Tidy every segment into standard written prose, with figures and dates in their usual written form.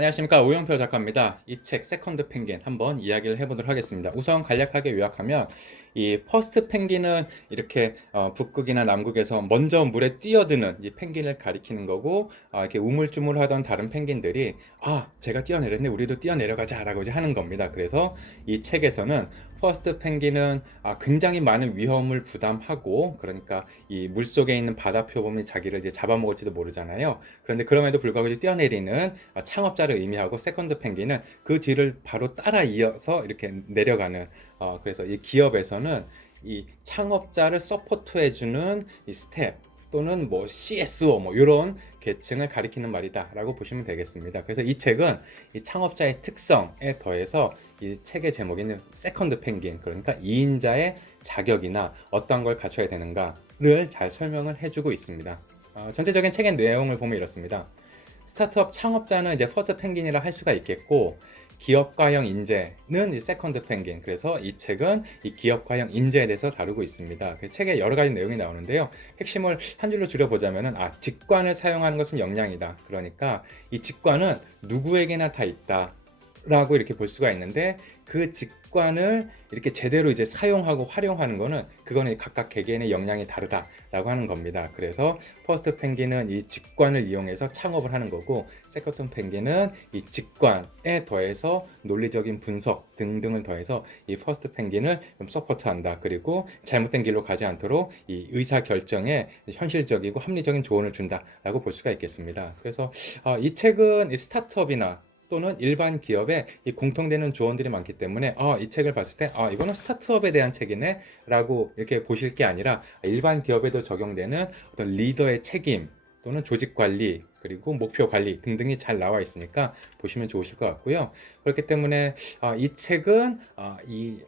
안녕하십니까, 오영표 작가입니다. 이 책 세컨드 펭귄 한번 이야기를 해보도록 하겠습니다. 우선 간략하게 요약하면 이 퍼스트 펭귄은 이렇게 북극이나 남극에서 먼저 물에 뛰어드는 이 펭귄을 가리키는 거고, 이렇게 우물쭈물하던 다른 펭귄들이 제가 뛰어내렸네, 우리도 뛰어내려가자라고 이제 하는 겁니다. 그래서 이 책에서는 퍼스트 펭귄은 굉장히 많은 위험을 부담하고, 그러니까 이 물속에 있는 바다 표범이 자기를 이제 잡아먹을지도 모르잖아요. 그런데 그럼에도 불구하고 이제 뛰어내리는 창업자를 의미하고, 세컨드 펭귄은 그 뒤를 바로 따라 이어서 이렇게 내려가는, 그래서 이 기업에서는 이 창업자를 서포트해주는 이 스텝 또는 뭐 CSO 뭐 이런 계층을 가리키는 말이다라고 보시면 되겠습니다. 그래서 이 책은 이 창업자의 특성에 더해서 이 책의 제목인 세컨드 펭귄, 그러니까 2인자의 자격이나 어떤 걸 갖춰야 되는가를 잘 설명을 해주고 있습니다. 전체적인 책의 내용을 보면 이렇습니다. 스타트업 창업자는 이제 퍼스트 펭귄이라 할 수가 있겠고, 기업가형 인재는 이 세컨드 펭귄. 그래서 이 책은 이 기업가형 인재에 대해서 다루고 있습니다. 그 책에 여러 가지 내용이 나오는데요. 핵심을 한 줄로 줄여보자면은, 직관을 사용하는 것은 역량이다. 그러니까 이 직관은 누구에게나 다 있다 라고 이렇게 볼 수가 있는데, 그 직관을 이렇게 제대로 이제 사용하고 활용하는 거는, 그거는 각각 개개인의 역량이 다르다라고 하는 겁니다. 그래서 퍼스트 펭귄은 이 직관을 이용해서 창업을 하는 거고, 세컨드 펭귄은 이 직관에 더해서 논리적인 분석 등등을 더해서 이 퍼스트 펭귄을 좀 서포트한다. 그리고 잘못된 길로 가지 않도록 이 의사 결정에 현실적이고 합리적인 조언을 준다라고 볼 수가 있겠습니다. 그래서 이 책은 이 스타트업이나 또는 일반 기업에 이 공통되는 조언들이 많기 때문에 이 책을 봤을 때 이거는 스타트업에 대한 책이네 라고 이렇게 보실 게 아니라, 일반 기업에도 적용되는 어떤 리더의 책임 또는 조직 관리 그리고 목표 관리 등등이 잘 나와 있으니까 보시면 좋으실 것 같고요. 그렇기 때문에 이 책은 이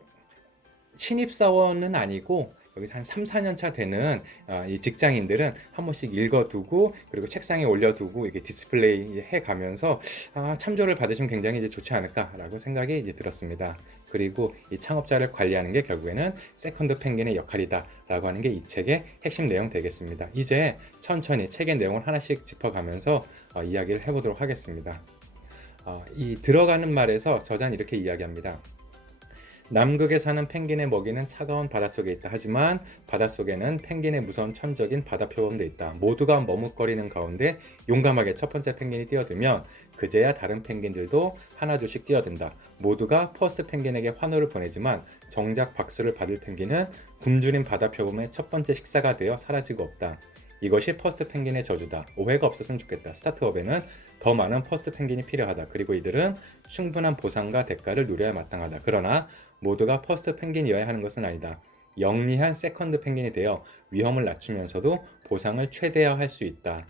신입사원은 아니고, 여기서 한 3, 4년 차 되는 이 직장인들은 한 번씩 읽어두고, 그리고 책상에 올려두고 이게 디스플레이 해 가면서 참조를 받으시면 굉장히 이제 좋지 않을까라고 생각이 이제 들었습니다. 그리고 이 창업자를 관리하는 게 결국에는 세컨드 펭귄의 역할이다라고 하는 게 이 책의 핵심 내용 되겠습니다. 이제 천천히 책의 내용을 하나씩 짚어가면서 이야기를 해보도록 하겠습니다. 이 들어가는 말에서 저자는 이렇게 이야기합니다. 남극에 사는 펭귄의 먹이는 차가운 바닷속에 있다. 하지만 바닷속에는 펭귄의 무서운 천적인 바다 표범도 있다. 모두가 머뭇거리는 가운데 용감하게 첫 번째 펭귄이 뛰어들면 그제야 다른 펭귄들도 하나둘씩 뛰어든다. 모두가 퍼스트 펭귄에게 환호를 보내지만 정작 박수를 받을 펭귄은 굶주린 바다 표범의 첫 번째 식사가 되어 사라지고 없다. 이것이 퍼스트 펭귄의 저주다. 오해가 없었으면 좋겠다. 스타트업에는 더 많은 퍼스트 펭귄이 필요하다. 그리고 이들은 충분한 보상과 대가를 누려야 마땅하다. 그러나 모두가 퍼스트 펭귄이어야 하는 것은 아니다. 영리한 세컨드 펭귄이 되어 위험을 낮추면서도 보상을 최대화할 수 있다.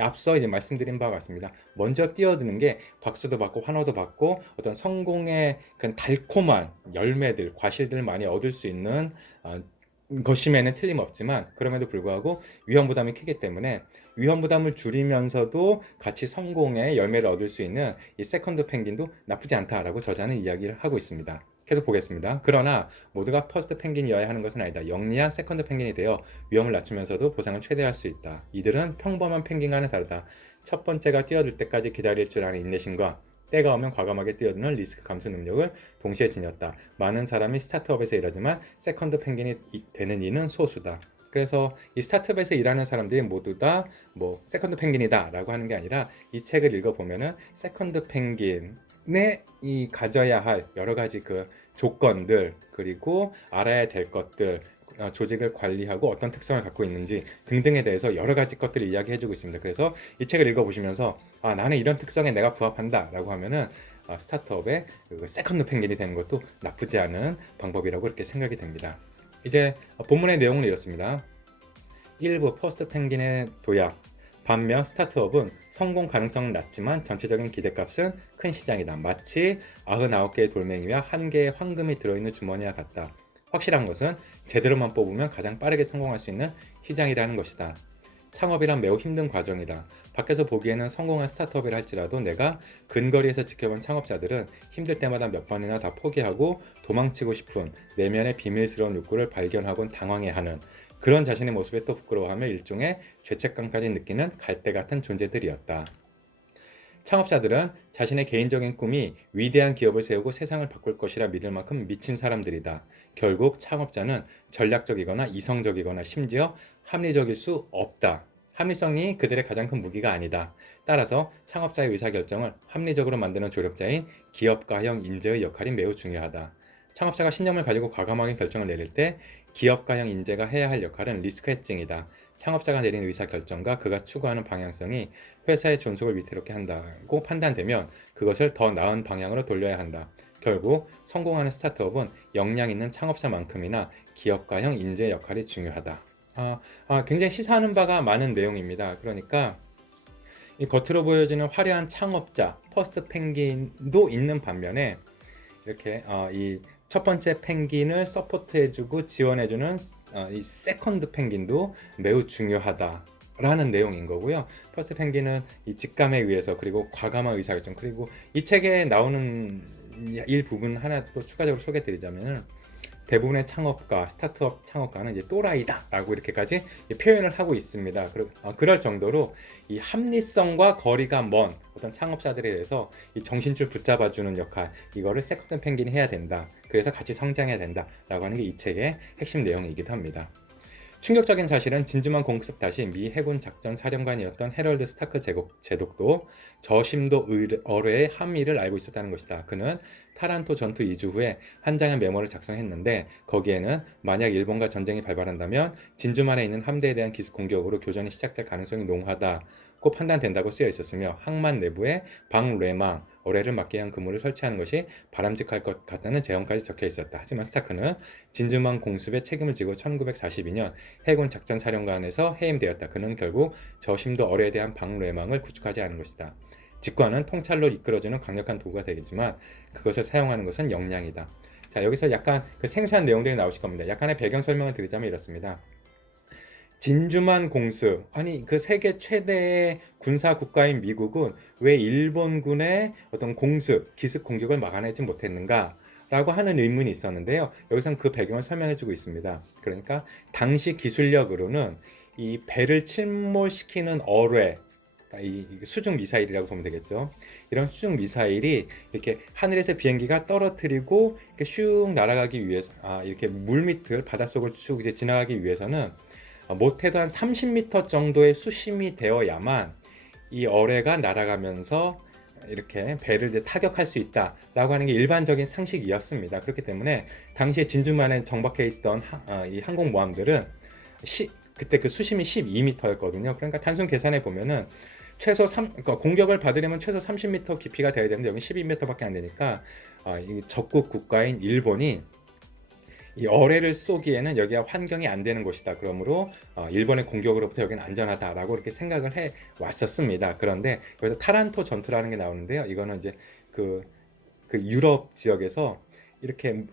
앞서 이제 말씀드린 바와 같습니다. 먼저 뛰어드는 게 박수도 받고 환호도 받고 어떤 성공의 그 달콤한 열매들, 과실들을 많이 얻을 수 있는 것임에는 틀림없지만, 그럼에도 불구하고 위험 부담이 크기 때문에 위험 부담을 줄이면서도 같이 성공의 열매를 얻을 수 있는 이 세컨드 펭귄도 나쁘지 않다라고 저자는 이야기를 하고 있습니다. 계속 보겠습니다. 그러나 모두가 퍼스트 펭귄이어야 하는 것은 아니다. 영리한 세컨드 펭귄이 되어 위험을 낮추면서도 보상을 최대화할 수 있다. 이들은 평범한 펭귄과는 다르다. 첫 번째가 뛰어들 때까지 기다릴 줄 아는 인내심과 때가 오면 과감하게 뛰어드는 리스크 감수 능력을 동시에 지녔다. 많은 사람이 스타트업에서 일하지만 세컨드 펭귄이 되는 이는 소수다. 그래서 이 스타트업에서 일하는 사람들이 모두 다 뭐 세컨드 펭귄이다 라고 하는 게 아니라, 이 책을 읽어보면은 세컨드 펭귄의 이 가져야 할 여러 가지 그 조건들, 그리고 알아야 될 것들, 조직을 관리하고 어떤 특성을 갖고 있는지 등등에 대해서 여러 가지 것들을 이야기해주고 있습니다. 그래서 이 책을 읽어보시면서 나는 이런 특성에 내가 부합한다 라고 하면은 스타트업의 세컨드 펭귄이 되는 것도 나쁘지 않은 방법이라고 이렇게 생각이 됩니다. 이제 본문의 내용은 이렇습니다. 1부 퍼스트 펭귄의 도약. 반면 스타트업은 성공 가능성은 낮지만 전체적인 기대값은 큰 시장이다. 마치 99개의 돌멩이와 1개의 황금이 들어있는 주머니와 같다. 확실한 것은 제대로만 뽑으면 가장 빠르게 성공할 수 있는 시장이라는 것이다. 창업이란 매우 힘든 과정이다. 밖에서 보기에는 성공한 스타트업이라 할지라도 내가 근거리에서 지켜본 창업자들은 힘들 때마다 몇 번이나 다 포기하고 도망치고 싶은 내면의 비밀스러운 욕구를 발견하곤 당황해하는, 그런 자신의 모습에 또 부끄러워하며 일종의 죄책감까지 느끼는 갈대 같은 존재들이었다. 창업자들은 자신의 개인적인 꿈이 위대한 기업을 세우고 세상을 바꿀 것이라 믿을 만큼 미친 사람들이다. 결국 창업자는 전략적이거나 이성적이거나 심지어 합리적일 수 없다. 합리성이 그들의 가장 큰 무기가 아니다. 따라서 창업자의 의사결정을 합리적으로 만드는 조력자인 기업가형 인재의 역할이 매우 중요하다. 창업자가 신념을 가지고 과감하게 결정을 내릴 때 기업가형 인재가 해야 할 역할은 리스크 헤징이다. 창업자가 내린 의사결정과 그가 추구하는 방향성이 회사의 존속을 위태롭게 한다고 판단되면 그것을 더 나은 방향으로 돌려야 한다. 결국 성공하는 스타트업은 역량 있는 창업자만큼이나 기업가형 인재 역할이 중요하다. 굉장히 시사하는 바가 많은 내용입니다. 그러니까 이 겉으로 보여지는 화려한 창업자, 퍼스트 펭귄도 있는 반면에 이렇게 이 첫 번째 펭귄을 서포트해주고 지원해주는 이 세컨드 펭귄도 매우 중요하다라는 내용인 거고요. 퍼스트 펭귄은 이 직감에 의해서 그리고 과감한 의사결정 그리고 이 책에 나오는 일부분 하나 또 추가적으로 소개드리자면 대부분의 창업가, 스타트업 창업가는 이제 또라이다 라고 이렇게까지 표현을 하고 있습니다. 그럴 정도로 이 합리성과 거리가 먼 어떤 창업자들에 대해서 이 정신줄 붙잡아주는 역할, 이거를 세컨드 펭귄이 해야 된다. 그래서 같이 성장해야 된다 라고 하는 게 이 책의 핵심 내용이기도 합니다. 충격적인 사실은 진주만 공습 당시 미 해군 작전 사령관이었던 해럴드 스타크 제독도 저심도 어뢰의 함의를 알고 있었다는 것이다. 그는 타란토 전투 2주 후에 한 장의 메모를 작성했는데 거기에는 만약 일본과 전쟁이 발발한다면 진주만에 있는 함대에 대한 기습 공격으로 교전이 시작될 가능성이 농후하다고 판단된다고 쓰여 있었으며 항만 내부에 방뢰망, 어뢰를 막기 위한 그물을 설치하는 것이 바람직할 것 같다는 제언까지 적혀 있었다. 하지만 스타크는 진주만 공습의 책임을 지고 1942년 해군 작전사령관에서 해임되었다. 그는 결국 저심도 어뢰에 대한 방뢰망을 구축하지 않은 것이다. 직관은 통찰로 이끌어주는 강력한 도구가 되겠지만 그것을 사용하는 것은 역량이다. 자, 여기서 약간 그 생소한 내용들이 나오실 겁니다. 약간의 배경 설명을 드리자면 이렇습니다. 진주만 공습, 아니 그 세계 최대의 군사 국가인 미국은 왜 일본군의 어떤 공습, 기습 공격을 막아내지 못했는가? 라고 하는 의문이 있었는데요. 여기서는 그 배경을 설명해주고 있습니다. 그러니까 당시 기술력으로는 이 배를 침몰시키는 어뢰, 이 수중 미사일이라고 보면 되겠죠. 이런 수중 미사일이 이렇게 하늘에서 비행기가 떨어뜨리고 이렇게 슉 날아가기 위해서, 이렇게 물 밑을 바닷속을 쭉 이제 지나가기 위해서는 못해도 한 30m 정도의 수심이 되어야만 이 어뢰가 날아가면서 이렇게 배를 이제 타격할 수 있다라고 하는 게 일반적인 상식이었습니다. 그렇기 때문에 당시에 진주만에 정박해 있던 이 항공모함들은 그때 그 수심이 12m였거든요. 그러니까 단순 계산해 보면은 그러니까 공격을 받으려면 최소 30m 깊이가 돼야 되는데 여기 12m밖에 안 되니까 이 적국 국가인 일본이 이 어뢰를 쏘기에는 여기가 환경이 안 되는 곳이다. 그러므로 일본의 공격으로부터 여기는 안전하다라고 이렇게 생각을 해 왔었습니다. 그런데 여기서 타란토 전투라는 게 나오는데요. 이거는 이제 그 유럽 지역에서 이렇게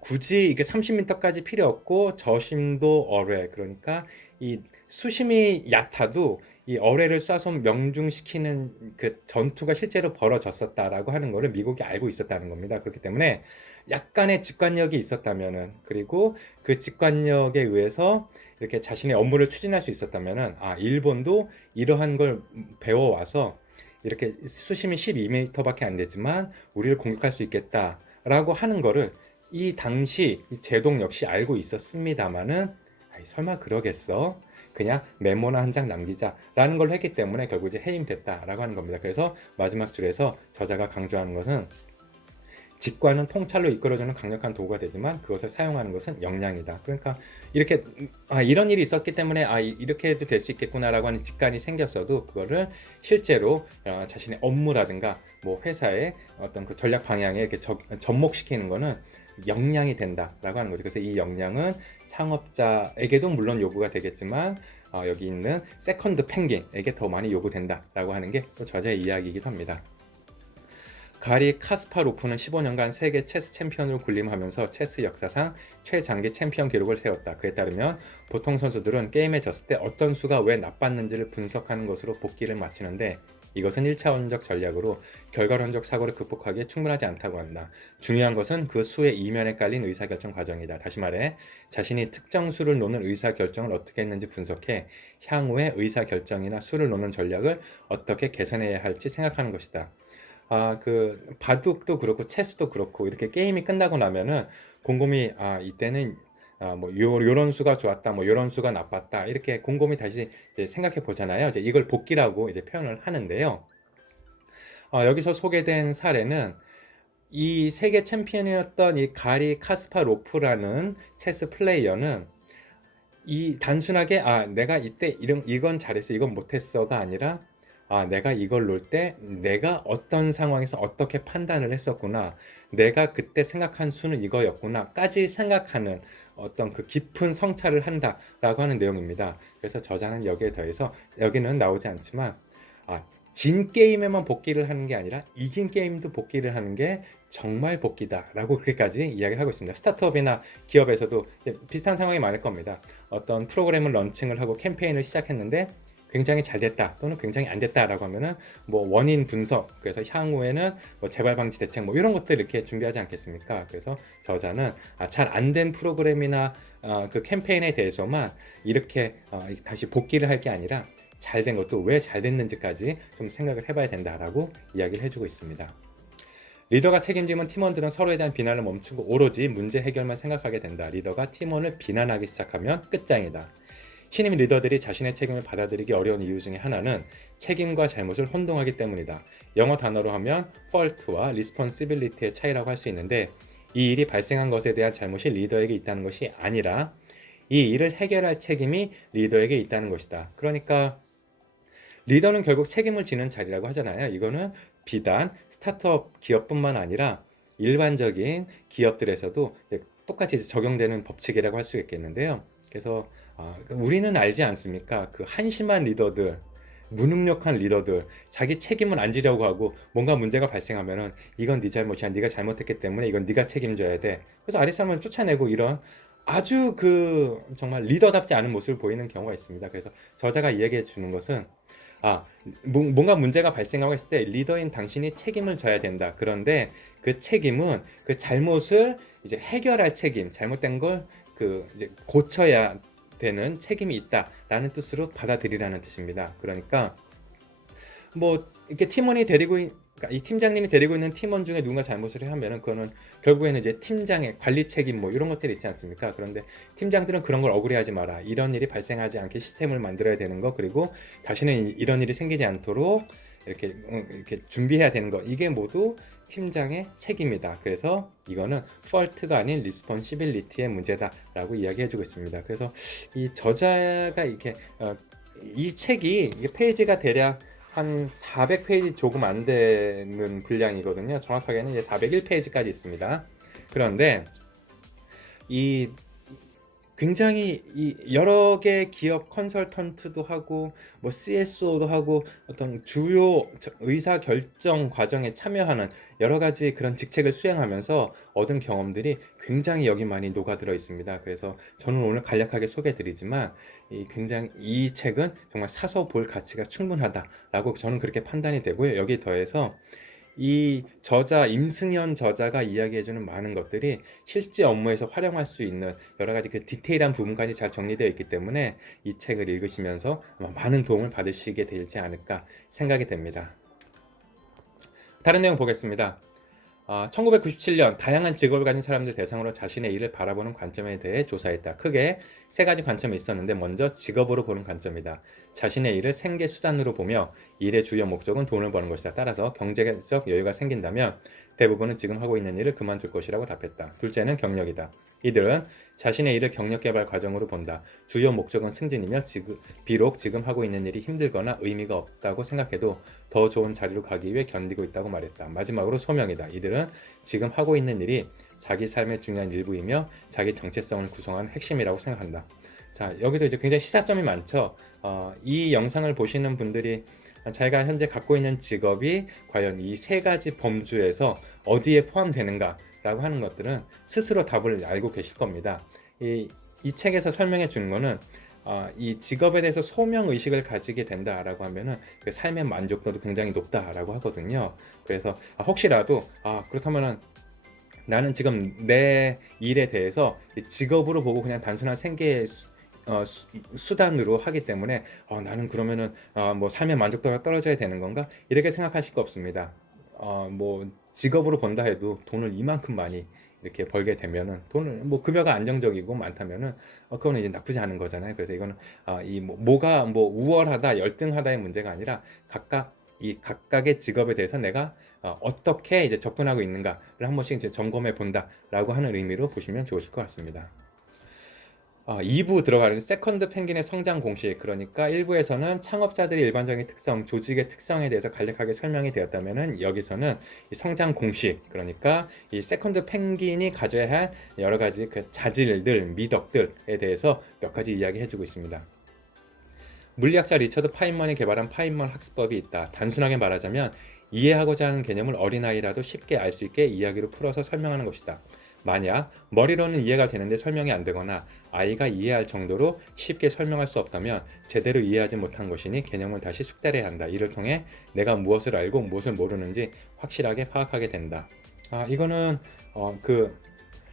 굳이 이게 30m까지 필요 없고 저심도 어뢰, 그러니까 이 수심이 얕아도 이 어뢰를 쏴서 명중시키는 그 전투가 실제로 벌어졌었다라고 하는 것을 미국이 알고 있었다는 겁니다. 그렇기 때문에 약간의 직관력이 있었다면은, 그리고 그 직관력에 의해서 이렇게 자신의 업무를 추진할 수 있었다면은 일본도 이러한 걸 배워와서 이렇게 수심이 12m밖에 안 되지만 우리를 공격할 수 있겠다라고 하는 거를 이 당시 이 제독 역시 알고 있었습니다만은 설마 그러겠어? 그냥 메모나 한 장 남기자라는 걸 했기 때문에 결국 이제 해임됐다라고 하는 겁니다. 그래서 마지막 줄에서 저자가 강조하는 것은 직관은 통찰로 이끌어주는 강력한 도구가 되지만 그것을 사용하는 것은 역량이다. 그러니까 이렇게 이런 일이 있었기 때문에 이렇게 해도 될 수 있겠구나라고 하는 직관이 생겼어도 그거를 실제로 자신의 업무라든가 뭐 회사의 어떤 그 전략 방향에 이렇게 접목시키는 거는 역량이 된다라고 하는 거죠. 그래서 이 역량은 창업자에게도 물론 요구가 되겠지만 여기 있는 세컨드 펭귄에게 더 많이 요구된다라고 하는 게 또 저자의 이야기이기도 합니다. 가리 카스파로프는 15년간 세계 체스 챔피언으로 군림하면서 체스 역사상 최장기 챔피언 기록을 세웠다. 그에 따르면 보통 선수들은 게임에 졌을 때 어떤 수가 왜 나빴는지를 분석하는 것으로 복귀를 마치는데 이것은 1차원적 전략으로 결과론적 사고를 극복하기에 충분하지 않다고 한다. 중요한 것은 그 수의 이면에 깔린 의사결정 과정이다. 다시 말해 자신이 특정 수를 놓는 의사결정을 어떻게 했는지 분석해 향후에 의사결정이나 수를 놓는 전략을 어떻게 개선해야 할지 생각하는 것이다. 그 바둑도 그렇고 체스도 그렇고 이렇게 게임이 끝나고 나면은 곰곰이 이때는 뭐 요런 수가 좋았다, 뭐 요런 수가 나빴다 이렇게 곰곰이 다시 이제 생각해 보잖아요. 이제 이걸 복기라고 이제 표현을 하는데요. 여기서 소개된 사례는 이 세계 챔피언이었던 이 가리 카스파로프라는 체스 플레이어는 이 단순하게 내가 이때 이건 잘했어 이건 못했어가 아니라 내가 이걸 놓을 때 내가 어떤 상황에서 어떻게 판단을 했었구나 내가 그때 생각한 수는 이거였구나 까지 생각하는 어떤 그 깊은 성찰을 한다라고 하는 내용입니다. 그래서 저자는 여기에 더해서 여기는 나오지 않지만 진 게임에만 복귀를 하는 게 아니라 이긴 게임도 복귀를 하는 게 정말 복귀다라고 그렇게까지 이야기를 하고 있습니다. 스타트업이나 기업에서도 비슷한 상황이 많을 겁니다. 어떤 프로그램을 런칭을 하고 캠페인을 시작했는데 굉장히 잘 됐다 또는 굉장히 안 됐다라고 하면은 뭐 원인 분석 그래서 향후에는 뭐 재발 방지 대책 뭐 이런 것들 이렇게 준비하지 않겠습니까? 그래서 저자는 잘 안 된 프로그램이나 그 캠페인에 대해서만 이렇게 다시 복귀를 할 게 아니라 잘 된 것도 왜 잘 됐는지까지 좀 생각을 해봐야 된다라고 이야기를 해주고 있습니다. 리더가 책임지면 팀원들은 서로에 대한 비난을 멈추고 오로지 문제 해결만 생각하게 된다. 리더가 팀원을 비난하기 시작하면 끝장이다. 신임 리더들이 자신의 책임을 받아들이기 어려운 이유 중에 하나는 책임과 잘못을 혼동하기 때문이다. 영어 단어로 하면 fault와 responsibility의 차이라고 할 수 있는데 이 일이 발생한 것에 대한 잘못이 리더에게 있다는 것이 아니라 이 일을 해결할 책임이 리더에게 있다는 것이다. 그러니까 리더는 결국 책임을 지는 자리라고 하잖아요. 이거는 비단 스타트업 기업뿐만 아니라 일반적인 기업들에서도 똑같이 적용되는 법칙이라고 할 수 있겠는데요. 그래서 우리는 알지 않습니까? 그 한심한 리더들, 무능력한 리더들, 자기 책임을 안 지려고 하고 뭔가 문제가 발생하면은 이건 네 잘못이야, 네가 잘못했기 때문에 이건 네가 책임져야 돼. 그래서 아랫사람을 쫓아내고 이런 아주 그 정말 리더답지 않은 모습을 보이는 경우가 있습니다. 그래서 저자가 이야기해 주는 것은 뭔가 문제가 발생하고 있을 때 리더인 당신이 책임을 져야 된다. 그런데 그 책임은 그 잘못을 이제 해결할 책임, 잘못된 걸 이제 고쳐야 되는 책임이 있다라는 뜻으로 받아들이라는 뜻입니다. 그러니까 뭐 이렇게 팀원이 그러니까 이 팀장님이 데리고 있는 팀원 중에 누군가 잘못을 하면은 그거는 결국에는 이제 팀장의 관리 책임 뭐 이런 것들이 있지 않습니까? 그런데 팀장들은 그런 걸 억울해하지 마라. 이런 일이 발생하지 않게 시스템을 만들어야 되는 거 그리고 다시는 이런 일이 생기지 않도록 이렇게 준비해야 되는 거 이게 모두 팀장의 책임이다. 그래서 이거는 fault가 아닌 responsibility의 문제다라고 이야기해주고 있습니다. 그래서 이 저자가 이렇게 이 책이 이게 페이지가 대략 한 400페이지 조금 안 되는 분량이거든요. 정확하게는 이제 401페이지까지 있습니다. 그런데 이 굉장히 여러 개 기업 컨설턴트도 하고 뭐 CSO도 하고 어떤 주요 의사 결정 과정에 참여하는 여러 가지 그런 직책을 수행하면서 얻은 경험들이 굉장히 여기 많이 녹아들어 있습니다. 그래서 저는 오늘 간략하게 소개드리지만 굉장히 이 책은 정말 사서 볼 가치가 충분하다라고 저는 그렇게 판단이 되고요. 여기 더해서 이 저자 임승현 저자가 이야기해주는 많은 것들이 실제 업무에서 활용할 수 있는 여러 가지 그 디테일한 부분까지 잘 정리되어 있기 때문에 이 책을 읽으시면서 아마 많은 도움을 받으시게 되지 않을까 생각이 됩니다. 다른 내용 보겠습니다. 1997년 다양한 직업을 가진 사람들 대상으로 자신의 일을 바라보는 관점에 대해 조사했다. 크게 세 가지 관점이 있었는데 먼저 직업으로 보는 관점이다. 자신의 일을 생계 수단으로 보며 일의 주요 목적은 돈을 버는 것이다. 따라서 경제적 여유가 생긴다면 대부분은 지금 하고 있는 일을 그만둘 것이라고 답했다. 둘째는 경력이다. 이들은 자신의 일을 경력 개발 과정으로 본다. 주요 목적은 승진이며 비록 지금 하고 있는 일이 힘들거나 의미가 없다고 생각해도 더 좋은 자리로 가기 위해 견디고 있다고 말했다. 마지막으로 소명이다. 이들은 지금 하고 있는 일이 자기 삶의 중요한 일부이며 자기 정체성을 구성하는 핵심이라고 생각한다. 자, 여기도 이제 굉장히 시사점이 많죠. 이 영상을 보시는 분들이 자기가 현재 갖고 있는 직업이 과연 이 세 가지 범주에서 어디에 포함되는가 라고 하는 것들은 스스로 답을 알고 계실 겁니다. 이 책에서 설명해 주는 거는 이 직업에 대해서 소명 의식을 가지게 된다라고 하면은 그 삶의 만족도도 굉장히 높다라고 하거든요. 그래서 혹시라도 그렇다면은 나는 지금 내 일에 대해서 직업으로 보고 그냥 단순한 생계 수단으로 하기 때문에 나는 그러면은 뭐 삶의 만족도가 떨어져야 되는 건가? 이렇게 생각하실 거 없습니다. 뭐 직업으로 본다 해도 돈을 이만큼 많이 이렇게 벌게 되면은 돈을 뭐 급여가 안정적이고 많다면은 그거는 이제 나쁘지 않은 거잖아요. 그래서 이거는 이 뭐가 뭐 우월하다, 열등하다의 문제가 아니라 각각의 직업에 대해서 내가 어떻게 이제 접근하고 있는가를 한 번씩 이제 점검해 본다라고 하는 의미로 보시면 좋으실 것 같습니다. 2부 들어가는 세컨드 펭귄의 성장 공식, 그러니까 1부에서는 창업자들의 일반적인 특성, 조직의 특성에 대해서 간략하게 설명이 되었다면은 여기서는 이 성장 공식, 그러니까 이 세컨드 펭귄이 가져야 할 여러 가지 그 자질들, 미덕들에 대해서 몇 가지 이야기해주고 있습니다. 물리학자 리처드 파인먼이 개발한 파인먼 학습법이 있다. 단순하게 말하자면 이해하고자 하는 개념을 어린아이라도 쉽게 알 수 있게 이야기로 풀어서 설명하는 것이다. 만약 머리로는 이해가 되는데 설명이 안 되거나 아이가 이해할 정도로 쉽게 설명할 수 없다면 제대로 이해하지 못한 것이니 개념을 다시 숙달해야 한다. 이를 통해 내가 무엇을 알고 무엇을 모르는지 확실하게 파악하게 된다. 이거는 그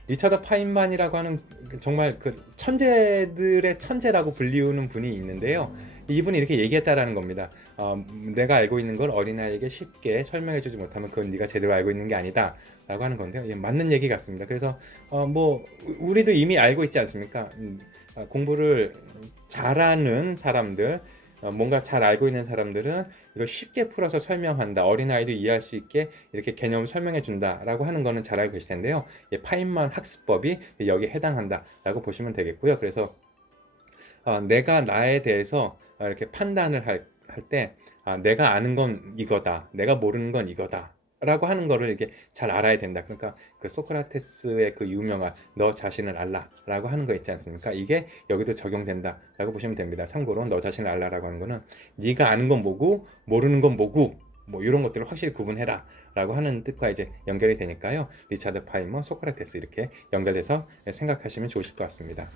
리처드 파인만이라고 하는 정말 그 천재들의 천재라고 불리우는 분이 있는데요. 이분이 이렇게 얘기했다라는 겁니다. 내가 알고 있는 걸 어린아이에게 쉽게 설명해주지 못하면 그건 네가 제대로 알고 있는 게 아니다 라고 하는 건데요. 예, 맞는 얘기 같습니다. 그래서 뭐 우리도 이미 알고 있지 않습니까? 공부를 잘하는 사람들, 뭔가 잘 알고 있는 사람들은 이걸 쉽게 풀어서 설명한다. 어린아이도 이해할 수 있게 이렇게 개념을 설명해 준다라고 하는 거는 잘 알고 계실 텐데요. 파인만 학습법이 여기에 해당한다라고 보시면 되겠고요. 그래서 내가 나에 대해서 이렇게 판단을 할 때 내가 아는 건 이거다. 내가 모르는 건 이거다. 라고 하는 거를 이렇게 잘 알아야 된다. 그러니까 그 소크라테스의 그 유명한 너 자신을 알라 라고 하는 거 있지 않습니까? 이게 여기도 적용된다 라고 보시면 됩니다. 참고로 너 자신을 알라라고 하는 거는 네가 아는 건 뭐고 모르는 건 뭐고 뭐 이런 것들을 확실히 구분해라 라고 하는 뜻과 이제 연결이 되니까요. 리차드 파이머, 소크라테스 이렇게 연결돼서 생각하시면 좋으실 것 같습니다.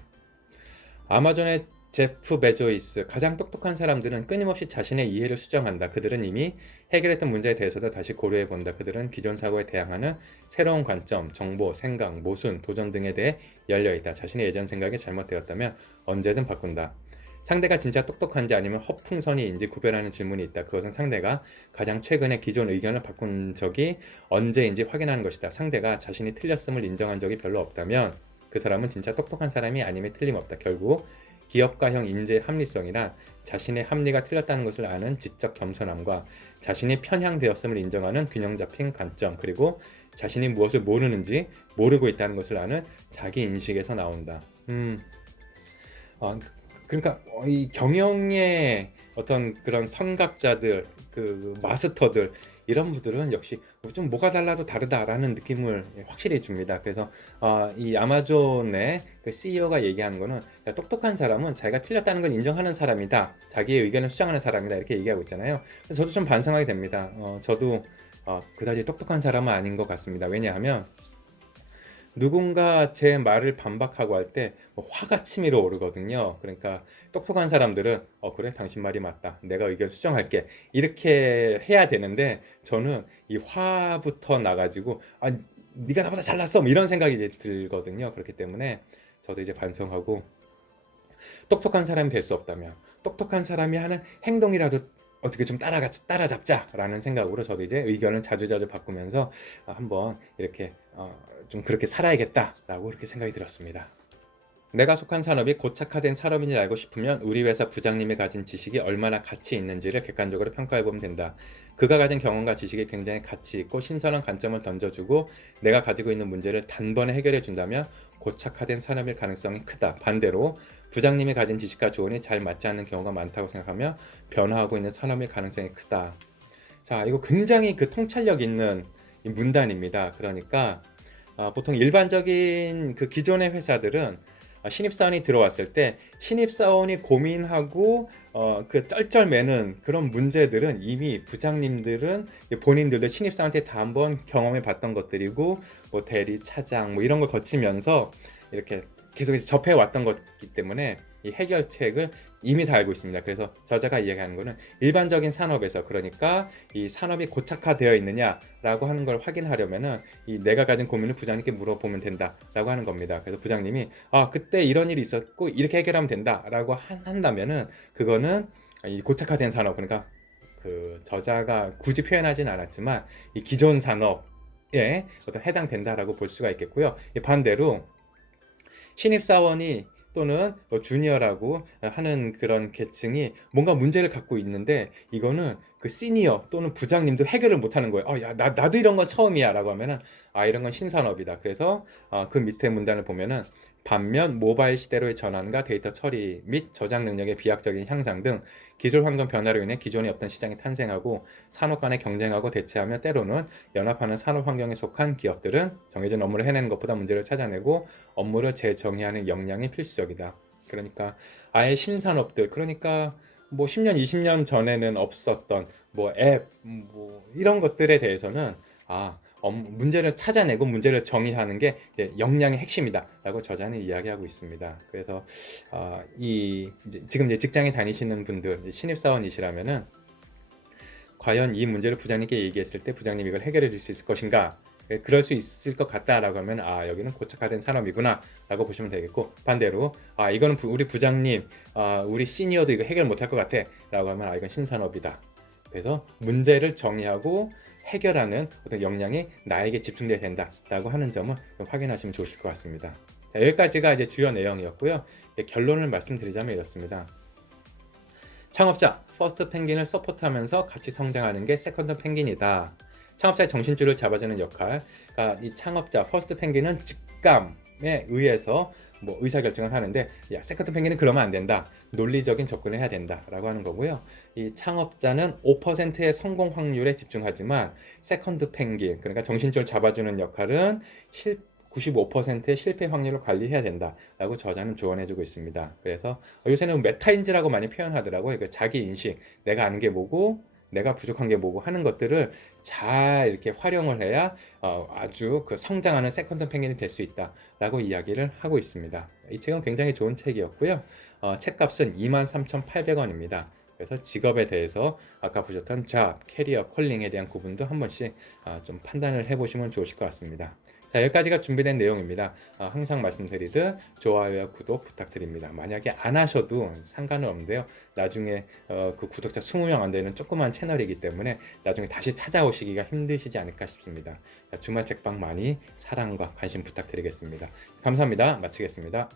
아마존의 제프 베조이스, 가장 똑똑한 사람들은 끊임없이 자신의 이해를 수정한다. 그들은 이미 해결했던 문제에 대해서도 다시 고려해 본다. 그들은 기존 사고에 대항하는 새로운 관점, 정보, 생각, 모순, 도전 등에 대해 열려 있다. 자신의 예전 생각이 잘못되었다면 언제든 바꾼다. 상대가 진짜 똑똑한지 아니면 허풍선이인지 구별하는 질문이 있다. 그것은 상대가 가장 최근에 기존 의견을 바꾼 적이 언제인지 확인하는 것이다. 상대가 자신이 틀렸음을 인정한 적이 별로 없다면 그 사람은 진짜 똑똑한 사람이 아님에 틀림없다. 결국 기업가형 인재의 합리성이란 자신의 합리가 틀렸다는 것을 아는 지적 겸손함과 자신이 편향되었음을 인정하는 균형 잡힌 관점, 그리고 자신이 무엇을 모르는지 모르고 있다는 것을 아는 자기 인식에서 나온다. 그러니까 이 경영의 어떤 그런 선각자들, 그 마스터들 이런 분들은 역시 좀 뭐가 달라도 다르다라는 느낌을 확실히 줍니다. 그래서 이 아마존의 그 CEO가 얘기하는 거는 똑똑한 사람은 자기가 틀렸다는 걸 인정하는 사람이다. 자기의 의견을 수정하는 사람이다. 이렇게 얘기하고 있잖아요. 그래서 저도 좀 반성하게 됩니다. 저도 그다지 똑똑한 사람은 아닌 것 같습니다. 왜냐하면 누군가 제 말을 반박하고 할 때 화가 치밀어 오르거든요. 그러니까 똑똑한 사람들은 그래 당신 말이 맞다. 내가 의견 수정할게. 이렇게 해야 되는데 저는 이 화부터 나가지고 네가 나보다 잘났어. 뭐 이런 생각이 이제 들거든요. 그렇기 때문에 저도 이제 반성하고 똑똑한 사람이 될 수 없다면 똑똑한 사람이 하는 행동이라도 어떻게 좀 따라잡자라는 생각으로 저도 이제 의견을 자주자주 바꾸면서 한번 이렇게 좀 그렇게 살아야겠다라고 그렇게 생각이 들었습니다. 내가 속한 산업이 고착화된 산업인지 알고 싶으면 우리 회사 부장님이 가진 지식이 얼마나 가치 있는지를 객관적으로 평가해보면 된다. 그가 가진 경험과 지식이 굉장히 가치 있고 신선한 관점을 던져주고 내가 가지고 있는 문제를 단번에 해결해 준다면 고착화된 산업일 가능성이 크다. 반대로 부장님이 가진 지식과 조언이 잘 맞지 않는 경우가 많다고 생각하며 변화하고 있는 산업일 가능성이 크다. 자, 이거 굉장히 그 통찰력 있는 문단입니다. 그러니까 보통 일반적인 그 기존의 회사들은 신입사원이 들어왔을 때 신입사원이 고민하고 그 쩔쩔매는 그런 문제들은 이미 부장님들은 본인들도 신입사원한테 다 한번 경험해 봤던 것들이고 뭐 대리, 차장 뭐 이런 걸 거치면서 이렇게 계속 접해 왔던 것이기 때문에 이 해결책을 이미 다 알고 있습니다. 그래서 저자가 이야기하는 거는 일반적인 산업에서, 그러니까 이 산업이 고착화되어 있느냐라고 하는 걸 확인하려면은 이 내가 가진 고민을 부장님께 물어보면 된다라고 하는 겁니다. 그래서 부장님이 그때 이런 일이 있었고 이렇게 해결하면 된다라고 한다면은 그거는 이 고착화된 산업, 그러니까 그 저자가 굳이 표현하진 않았지만 이 기존 산업에 어떤 해당된다라고 볼 수가 있겠고요. 반대로 신입사원이 또는 주니어라고 하는 그런 계층이 뭔가 문제를 갖고 있는데 이거는 그 시니어 또는 부장님도 해결을 못하는 거예요. 나도 이런 건 처음이야 라고 하면은 이런 건 신산업이다. 그래서 그 밑에 문단을 보면은 반면 모바일 시대로의 전환과 데이터 처리 및 저장 능력의 비약적인 향상 등 기술 환경 변화로 인해 기존에 없던 시장이 탄생하고 산업 간에 경쟁하고 대체하며 때로는 연합하는 산업 환경에 속한 기업들은 정해진 업무를 해내는 것보다 문제를 찾아내고 업무를 재정의하는 역량이 필수적이다. 그러니까 아예 신산업들, 그러니까 뭐 10년, 20년 전에는 없었던 뭐 앱, 뭐 이런 것들에 대해서는 문제를 찾아내고 문제를 정의하는 게 이제 역량의 핵심이다라고 저자는 이야기하고 있습니다. 그래서 지금 이제 직장에 다니시는 분들, 신입사원이시라면은 과연 이 문제를 부장님께 얘기했을 때 부장님 이걸 해결해 줄 수 있을 것인가? 그럴 수 있을 것 같다라고 하면 여기는 고착화된 산업이구나 라고 보시면 되겠고, 반대로 이거는 우리 부장님, 우리 시니어도 이거 해결 못할 것 같아 라고 하면 이건 신산업이다. 그래서 문제를 정의하고 해결하는 어떤 역량이 나에게 집중돼야 된다라고 하는 점을 좀 확인하시면 좋으실 것 같습니다. 자, 여기까지가 이제 주요 내용이었고요. 이제 결론을 말씀드리자면 이렇습니다. 창업자 퍼스트 펭귄을 서포트하면서 같이 성장하는 게 세컨드 펭귄이다. 창업자의 정신줄을 잡아주는 역할. 그러니까 이 창업자 퍼스트 펭귄은 직감에 의해서 뭐 의사결정을 하는데, 세컨드 펭귄은 그러면 안 된다. 논리적인 접근을 해야 된다라고 하는 거고요. 이 창업자는 5%의 성공 확률에 집중하지만 세컨드 펭귄, 그러니까 정신줄 잡아주는 역할은 95%의 실패 확률을 관리해야 된다라고 저자는 조언해주고 있습니다. 그래서 요새는 메타인지라고 많이 표현하더라고요. 그러니까 자기 인식, 내가 아는 게 뭐고 내가 부족한 게 뭐고 하는 것들을 잘 이렇게 활용을 해야 아주 그 성장하는 세컨드 펭귄이 될 수 있다라고 이야기를 하고 있습니다. 이 책은 굉장히 좋은 책이었고요. 책값은 23,800원입니다. 그래서 직업에 대해서 아까 보셨던 잡, 캐리어, 컬링에 대한 구분도 한 번씩 좀 판단을 해보시면 좋으실 것 같습니다. 자, 여기까지가 준비된 내용입니다. 항상 말씀드리듯 좋아요와 구독 부탁드립니다. 만약에 안 하셔도 상관은 없는데요. 나중에 그 구독자 20명 안 되는 조그만 채널이기 때문에 나중에 다시 찾아오시기가 힘드시지 않을까 싶습니다. 자, 주말 책방 많이 사랑과 관심 부탁드리겠습니다. 감사합니다. 마치겠습니다.